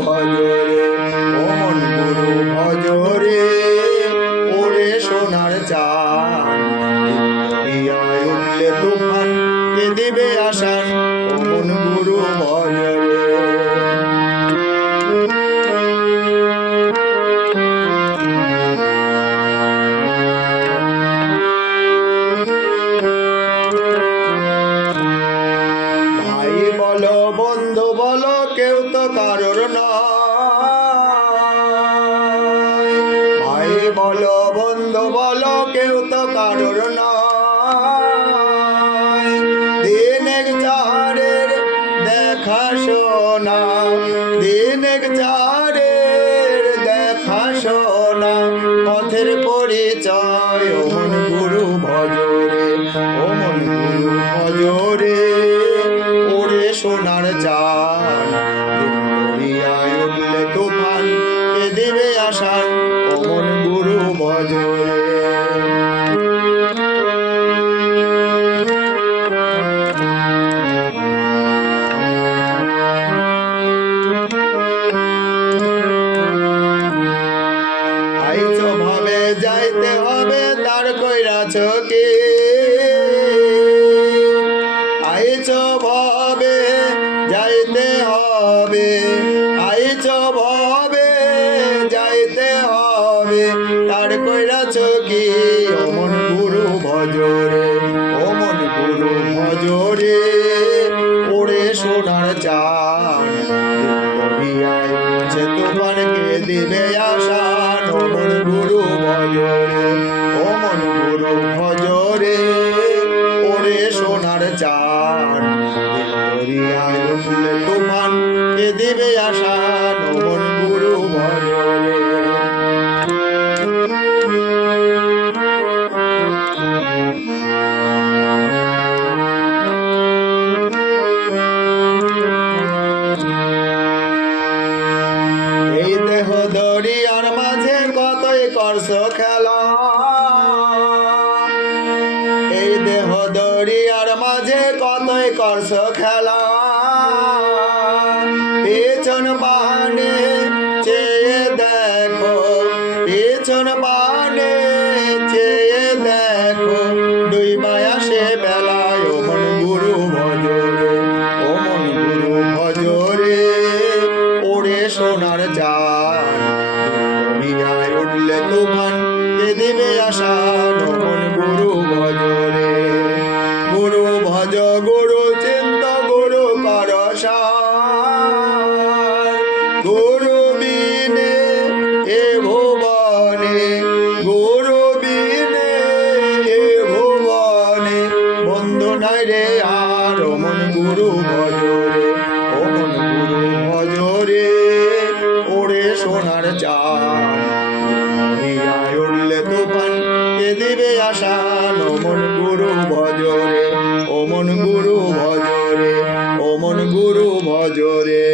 ভজরে ও মন গুরু ভজরে ওরে সোনার চান দরিয়ায় উঠলে তুফান কে দিবে আসান ও মন গুরু ভজরে বলো বন্ধু বলো কেউ তো কারোর নয় ভাই বলো বন্ধু বলো কেউ তো কারোর নয় দিন এক চারের দেখা শোনা দিন এক চারের দেখা শোনা পথের পরিচয় ও মন গুরু ভজরে ও মন গুরু ভজরে সোনার চান দরিয়ায় উঠলে তুফান কে দিবে আসান ও মন গুরু ভজরে আইছো ভাবে যাইতে হবে তার কইরাছ কি আইছো ভাবে যাইতে হবে আইছো ভাবে যাইতে হবে তার কইরাছ কি ও মন গুরু ভজরে ও মন গুরু ভজরে ওরে সোনার চান দরিয়ায় উঠছে তুফান কে দিবে আসান ও মন গুরু ভজরে ও মন গুরু ভজরে ওরে সোনার চান দরিয়ায় উঠলে তুফান কে দিবে আসান ও মন গুরু ভজরে এই দেহ দরিয়ার মাঝে কতই করছো খেলা এই দেহ দরিয়ার মাঝে কতই করছো খেলা পেছন পানে চেয়ে দেখো পেছন পানে চেয়ে দেখো ডুইবা আসে বেলায় ও মন গুরু ভজরে ও মন গুরু ভজরে ওরে সোনার চান দরিয়ায় উঠলে তুফান কে দিবে আসান ও মন গুরু ভজরে গুরু ভজ গুরু চিন্ত গুরু করসার গুরু বিনে এ ভুবনে গুরু বিনে এ ভুবনে বন্ধু নাই রে আর ও মন গুরু ভজরে ও মন গুরু ভজরে ওরে সোনার চান দরিয়ায় উঠলে তুফান কে দিবে আসান ও মন গুরু ভজরে ও মন গুরু ভজরে ও মন গুরু ভজরে।